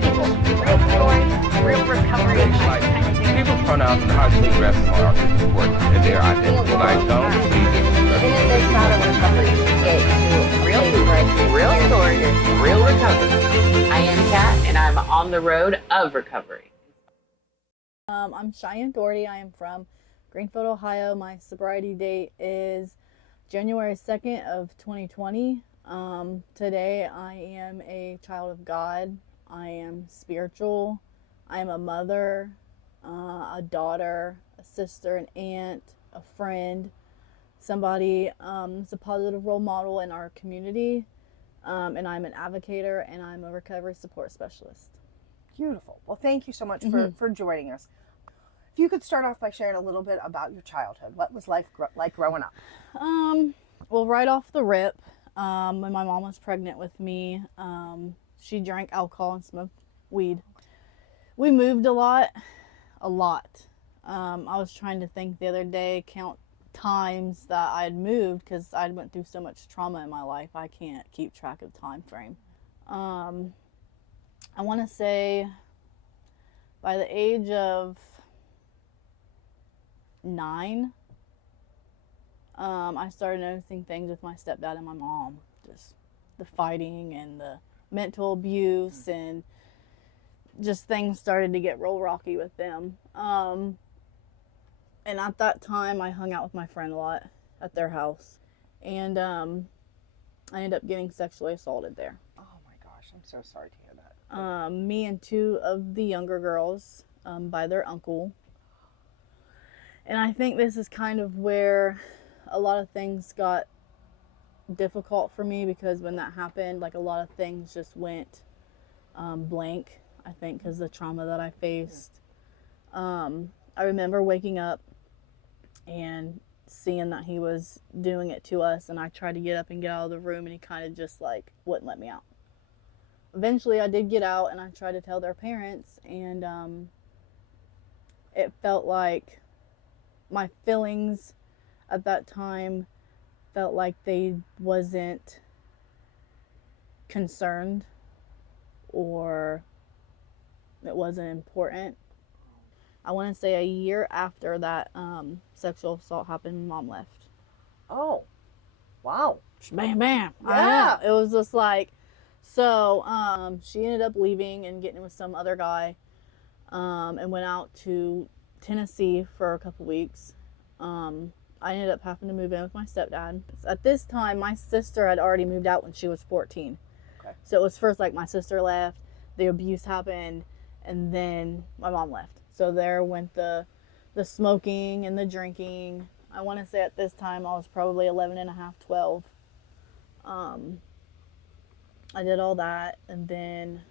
people, real stories, real recovery. Like, people's pronouns and how they dress are important in their identity. Like, don't be Even in this route of recovery, get to real stories, real recovery. I am Kat, and I'm on the road of recovery. I'm Cheyanne Daugherty. I am from Greenfield, Ohio. My sobriety date is January 2nd of 2020. Today I am a child of God. I am spiritual. I am a mother, a daughter, a sister, an aunt, a friend, somebody that's a positive role model in our community. And I'm an advocator, and I'm a recovery support specialist. Beautiful. Well, thank you so much for joining us. If you could start off by sharing a little bit about your childhood. What was life like growing up? Well, right off the rip, when my mom was pregnant with me, she drank alcohol and smoked weed. We moved a lot. I was trying to think the other day, count times that I had moved, because I went through so much trauma in my life. I can't keep track of time frame. I want to say by the age of 9, I started noticing things with my stepdad and my mom. Just the fighting and the mental abuse, and just things started to get real rocky with them. And at that time, I hung out with my friend a lot at their house. And I ended up getting sexually assaulted there. Oh my gosh, I'm so sorry to hear that. Me and 2 of the younger girls by their uncle. And I think this is kind of where a lot of things got difficult for me, because when that happened, like, a lot of things just went blank, I think, because the trauma that I faced. I remember waking up and seeing that he was doing it to us, and I tried to get up and get out of the room, and he kind of just, like, wouldn't let me out. Eventually I did get out, and I tried to tell their parents, and it felt like my feelings at that time felt like they wasn't concerned, or it wasn't important. I want to say a year after that sexual assault happened, Mom left. Oh, wow. Bam, bam. Yeah. It was just like, so she ended up leaving and getting with some other guy, and went out to Tennessee for a couple weeks. I ended up having to move in with my stepdad. At this time, my sister had already moved out when she was 14. Okay. So it was first like my sister left, the abuse happened, and then my mom left. So there went the smoking and the drinking. I want to say at this time I was probably 11 and a half, 12. I did all that, and then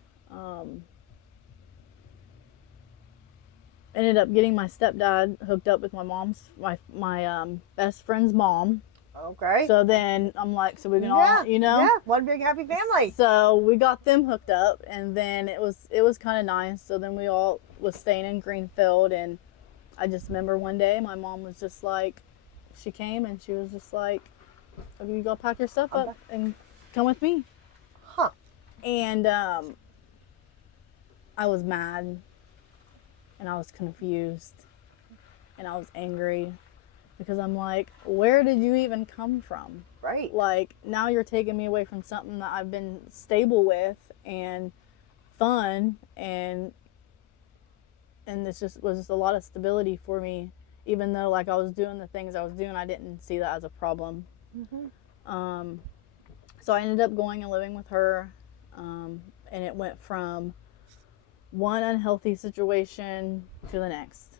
ended up getting my stepdad hooked up with my best friend's mom. Okay. So then I'm like, so we can all, Yeah, one big happy family. So we got them hooked up, and then it was kind of nice. So then we all was staying in Greenfield, and I just remember one day my mom was just like, she came and she was just like, you go pack your stuff up and come with me. Huh. And I was mad, and I was confused, and I was angry, because I'm like, where did you even come from? Right. Like, now you're taking me away from something that I've been stable with and fun, and this was just a lot of stability for me, even though, like, I was doing the things I was doing, I didn't see that as a problem. Mm-hmm. So I ended up going and living with her, and it went from one unhealthy situation to the next.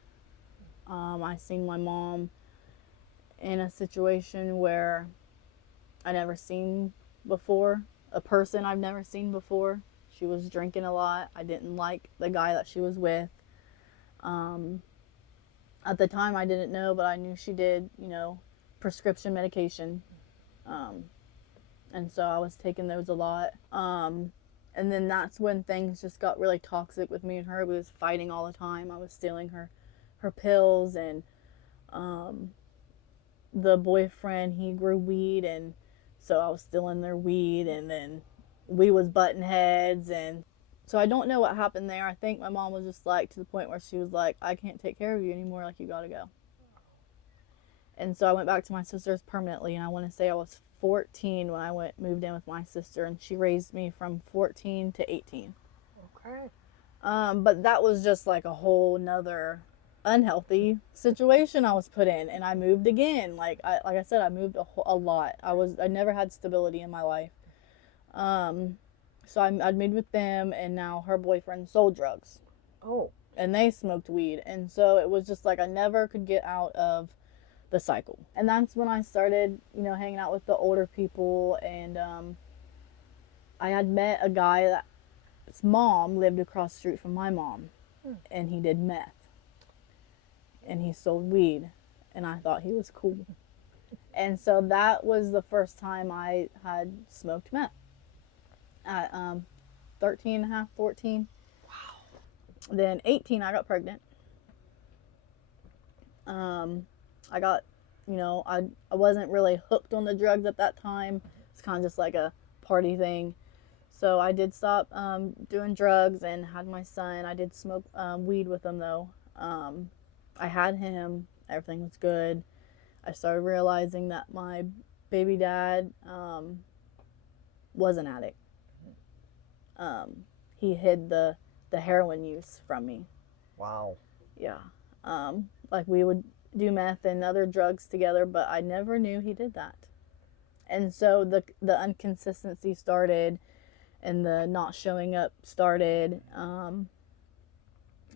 I seen my mom in a situation where I never seen before, a person I've never seen before. She was drinking a lot. I didn't like the guy that she was with. At the time I didn't know, but I knew she did, prescription medication. And so I was taking those a lot. And then that's when things just got really toxic with me and her. We was fighting all the time. I was stealing her pills, and the boyfriend, he grew weed, and so I was stealing their weed, and then we was butting heads, and So I don't know what happened there. I think my mom was just like, to the point where she was like, I can't take care of you anymore, like, you gotta go. And so I went back to my sister's permanently, and I want to say I was 14 when I moved in with my sister, and she raised me from 14 to 18. Okay. But that was just like a whole nother unhealthy situation I was put in, and I moved again. Like I said, I moved a lot. I never had stability in my life. So I'd moved with them, and now her boyfriend sold drugs. Oh. And they smoked weed, and so it was just like I never could get out of the cycle. And that's when I started, hanging out with the older people, and I had met a guy that's mom lived across the street from my mom, and he did meth, and he sold weed, and I thought he was cool. And so that was the first time I had smoked meth at 13 and a half, 14. Wow. Then 18, I got pregnant. I got, I wasn't really hooked on the drugs at that time. It's kind of just like a party thing. So I did stop doing drugs and had my son. I did smoke weed with him, though. I had him. Everything was good. I started realizing that my baby dad was an addict. He hid the heroin use from me. Wow. Yeah. Like, we would do meth and other drugs together, but I never knew he did that. And so the inconsistency started, and the not showing up started. And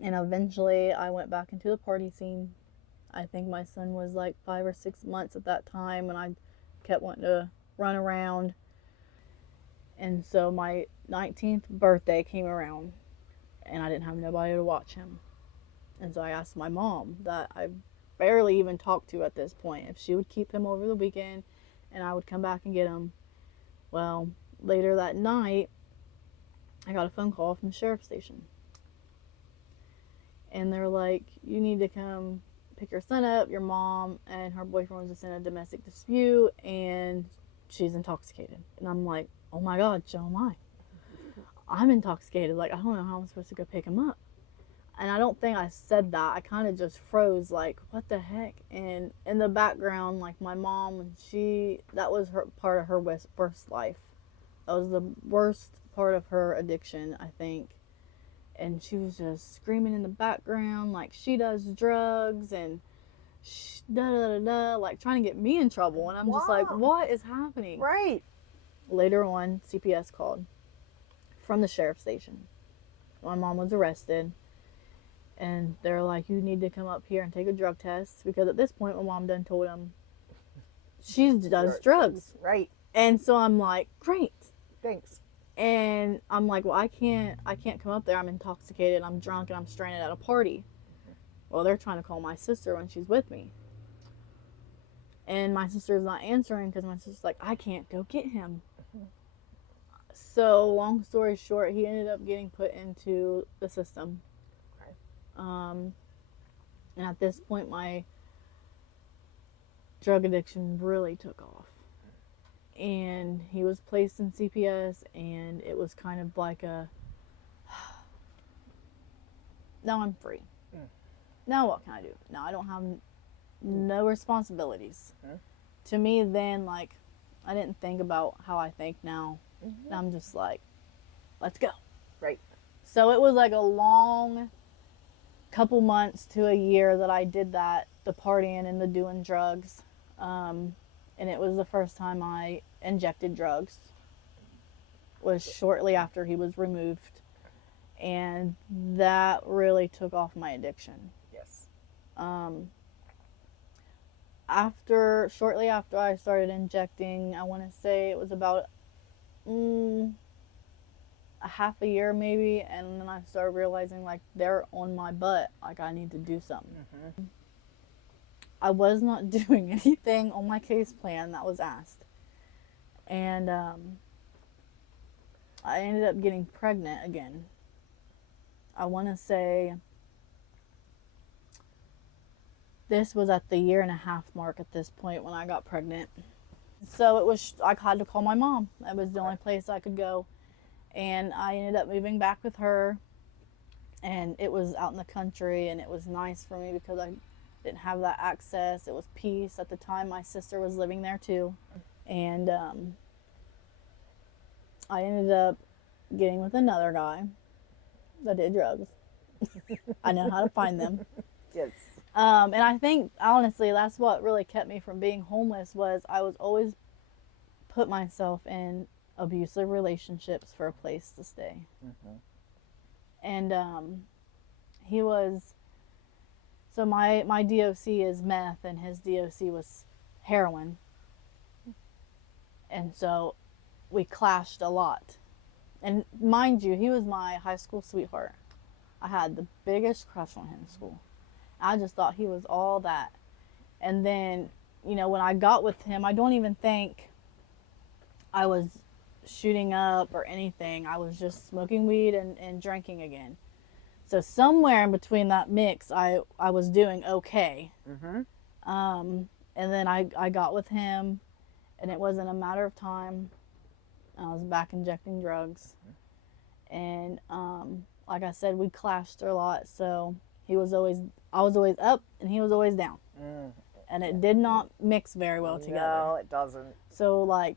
eventually I went back into the party scene. I think my son was like 5 or 6 months at that time, and I kept wanting to run around. And so my 19th birthday came around, and I didn't have nobody to watch him. And so I asked my mom, that I barely even talked to at this point, if she would keep him over the weekend, and I would come back and get him. Well, later that night, I got a phone call from the sheriff's station. And they're like, you need to come pick your son up. Your mom and her boyfriend was just in a domestic dispute, and she's intoxicated. And I'm like, oh my God, so am I. I'm intoxicated. Like, I don't know how I'm supposed to go pick him up. And I don't think I said that. I kind of just froze, like, what the heck? And in the background, like, my mom, that was her part of her worst life. That was the worst part of her addiction, I think. And she was just screaming in the background, like, she does drugs and like, trying to get me in trouble. And I'm just like, what is happening? Right. Later on, CPS called from the sheriff's station. My mom was arrested. And they're like, you need to come up here and take a drug test. Because at this point, my mom done told him she does drugs. Right. And so I'm like, great. Thanks. And I'm like, well, I can't come up there. I'm intoxicated. I'm drunk, and I'm stranded at a party. Well, they're trying to call my sister when she's with me. And my sister's not answering, because my sister's like, I can't go get him. So long story short, he ended up getting put into the system. And at this point, my drug addiction really took off. And he was placed in CPS, and it was kind of like now I'm free. Now what can I do? Now I don't have no responsibilities. To me then, like, I didn't think about how I think now. I'm just like, let's go. Right. So it was like a long couple months to a year that I did that, the partying and the doing drugs. And it was the first time I injected drugs. Was shortly after he was removed. And that really took off my addiction. Yes. Shortly after I started injecting, I want to say it was about a half a year maybe, and then I started realizing, like, they're on my butt, like, I need to do something. I was not doing anything on my case plan that was asked, and I ended up getting pregnant again. I want to say this was at the 1.5 year mark at this point when I got pregnant. So I had to call my mom. It was the only place I could go. And I ended up moving back with her, and it was out in the country, and it was nice for me because I didn't have that access. It was peace. At the time, my sister was living there too. And I ended up getting with another guy that did drugs. I know how to find them. Yes. And I think, honestly, that's what really kept me from being homeless was I was always put myself in abusive relationships for a place to stay. And he was, so my DOC is meth, and his DOC was heroin. And so we clashed a lot. And mind you, he was my high school sweetheart. I had the biggest crush on him in school. I just thought he was all that. And then, you know, when I got with him, I don't even think I was shooting up or anything. I was just smoking weed and drinking again. So somewhere in between that mix, I was doing okay. And then I got with him, and it wasn't a matter of time. I was back injecting drugs. And like I said, we clashed a lot. So I was always up and he was always down. And it did not mix very well together. No, it doesn't. So like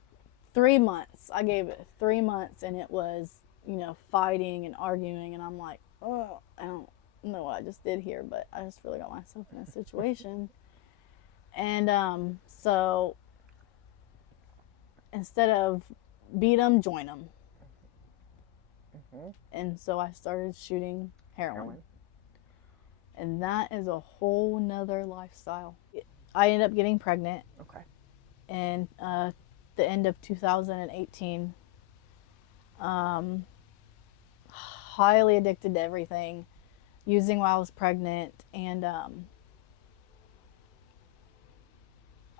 3 months, I gave it 3 months, and it was, you know, fighting and arguing. And I'm like, oh, I don't know what I just did here, but I just really got myself in a situation. And so instead of beat them, join them. And so I started shooting heroin. And that is a whole nother lifestyle. I ended up getting pregnant. Okay. And the end of 2018. Highly addicted to everything, using while I was pregnant, and I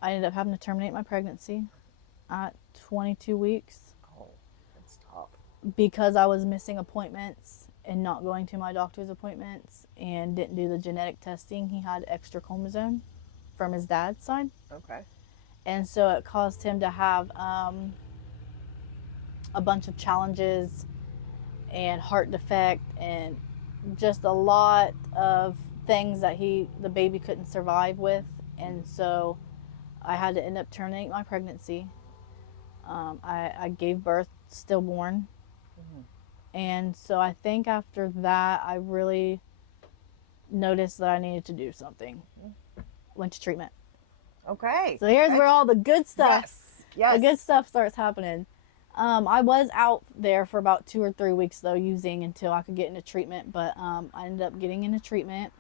ended up having to terminate my pregnancy at 22 weeks. Oh, that's tough. Because I was missing appointments and not going to my doctor's appointments and didn't do the genetic testing. He had extra chromosome from his dad's side. Okay. And so it caused him to have a bunch of challenges and heart defect and just a lot of things that the baby couldn't survive with. And so I had to end up terminating my pregnancy. I gave birth stillborn. And so I think after that, I really noticed that I needed to do something. Went to treatment. Okay. So here's where all the good stuff, Yes. the good stuff starts happening. I was out there for about 2 or 3 weeks though, using until I could get into treatment. But I ended up getting into treatment,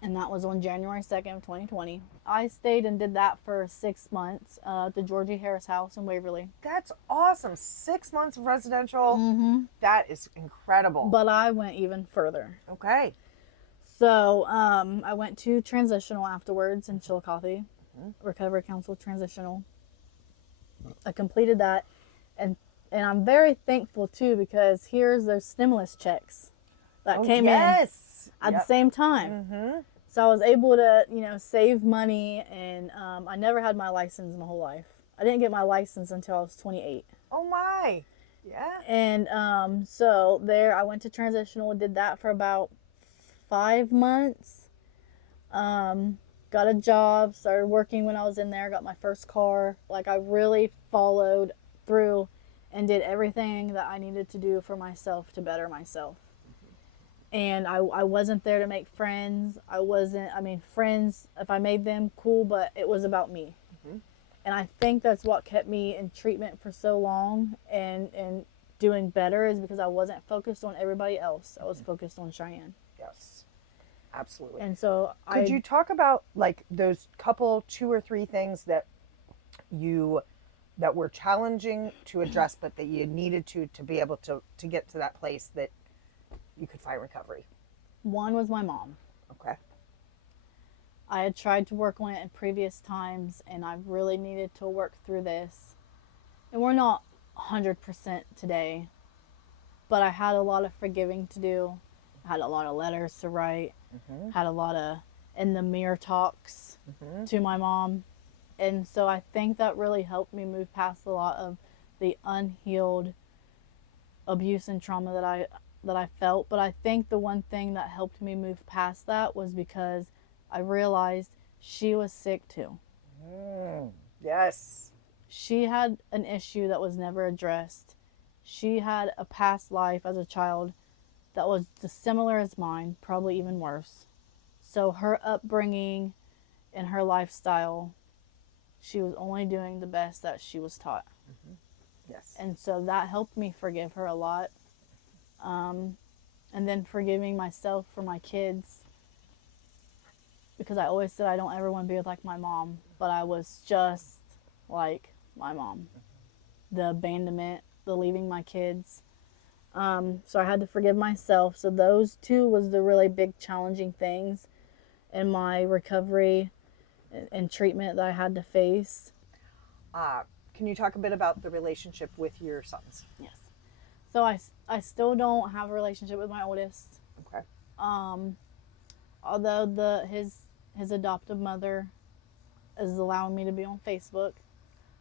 and that was on January 2nd of 2020. I stayed and did that for 6 months at the Georgie Harris House in Waverly. That's awesome. 6 months of residential. That is incredible. But I went even further. Okay. So I went to transitional afterwards in Chillicothe, Recovery Council Transitional. I completed that, and I'm very thankful too, because here's those stimulus checks that came in at the same time. So I was able to, you know, save money, and I never had my license my whole life. I didn't get my license until I was 28. Oh my. Yeah. And so there I went to transitional and did that for about 5 months. Got a job, started working when I was in there, got my first car. Like, I really followed through and did everything that I needed to do for myself to better myself. And I wasn't there to make friends. Friends, if I made them, cool, but it was about me. And I think that's what kept me in treatment for so long and doing better, is because I wasn't focused on everybody else. I was focused on Cheyanne. Yes. Absolutely. And so Could you talk about like those couple 2 or 3 things that were challenging to address, but that you needed to be able to get to that place that you could find recovery? One was my mom. Okay. I had tried to work on it in previous times, and I really needed to work through this. And we're not 100% today, but I had a lot of forgiving to do. I had a lot of letters to write. Had a lot of in the mirror talks to my mom. And so I think that really helped me move past a lot of the unhealed abuse and trauma that I felt. But I think the one thing that helped me move past that was because I realized she was sick too. Yes. She had an issue that was never addressed. She had a past life as a child that was similar as mine, probably even worse. So her upbringing and her lifestyle, she was only doing the best that she was taught. Yes. And so that helped me forgive her a lot. And then forgiving myself for my kids, because I always said I don't ever want to be like my mom, but I was just like my mom. The abandonment, the leaving my kids. So I had to forgive myself. So those two was the really big challenging things in my recovery and treatment that I had to face. Can you talk a bit about the relationship with your sons? Yes. So I still don't have a relationship with my oldest. Okay. Although his adoptive mother is allowing me to be on Facebook,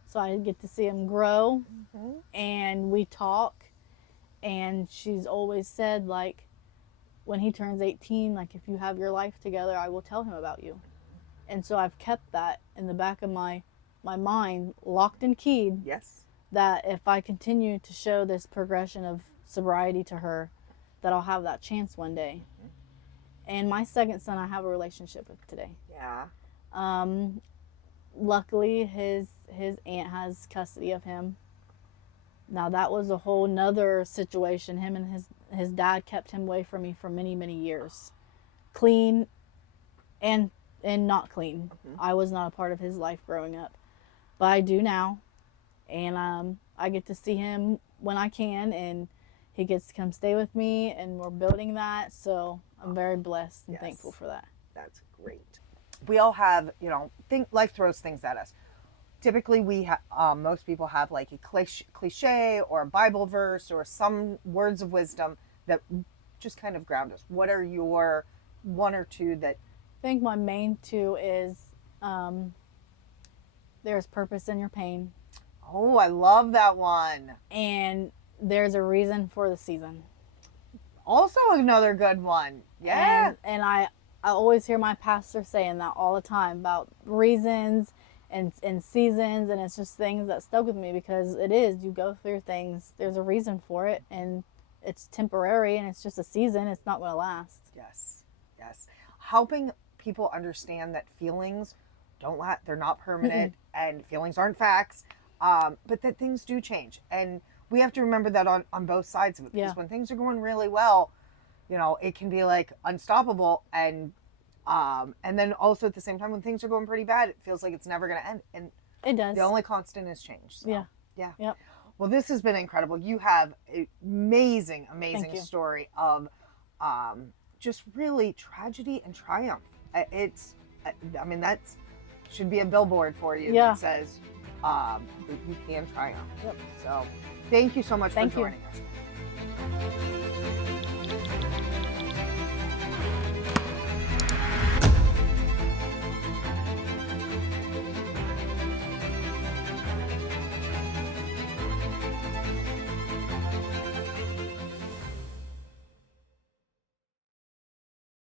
so I get to see him grow, and we talk, and she's always said, like, when he turns 18, like, if you have your life together, I will tell him about you. And so I've kept that in the back of my mind, locked and keyed. Yes. That if I continue to show this progression of sobriety to her, that I'll have that chance one day. And my second son I have a relationship with today. Yeah. Luckily his aunt has custody of him. Now that was a whole nother situation. Him and his dad kept him away from me for many, many years. Clean and not clean. I was not a part of his life growing up. But I do now. And I get to see him when I can, and he gets to come stay with me, and we're building that. So I'm very blessed and thankful for that. That's great. We all have, life throws things at us. Typically, most people have like a cliche or a Bible verse or some words of wisdom that just kind of ground us. What are your one or two that? I think my main two is there's purpose in your pain. Oh, I love that one. And there's a reason for the season. Also another good one. Yeah. And I always hear my pastor saying that all the time about reasons and seasons, and it's just things that stuck with me because it is. You go through things. There's a reason for it, and it's temporary, and it's just a season. It's not going to last. Yes. Yes. Helping people understand that feelings they're not permanent, and feelings aren't facts. But that things do change, and we have to remember that on both sides of it, because when things are going really well, it can be like unstoppable, and then also at the same time when things are going pretty bad, it feels like it's never going to end, and it does. The only constant is change. So, yeah. Yep. Well, this has been incredible. You have an amazing story of just really tragedy and triumph. That should be a billboard for you that says that you can triumph. Yep. So thank you so much for joining us.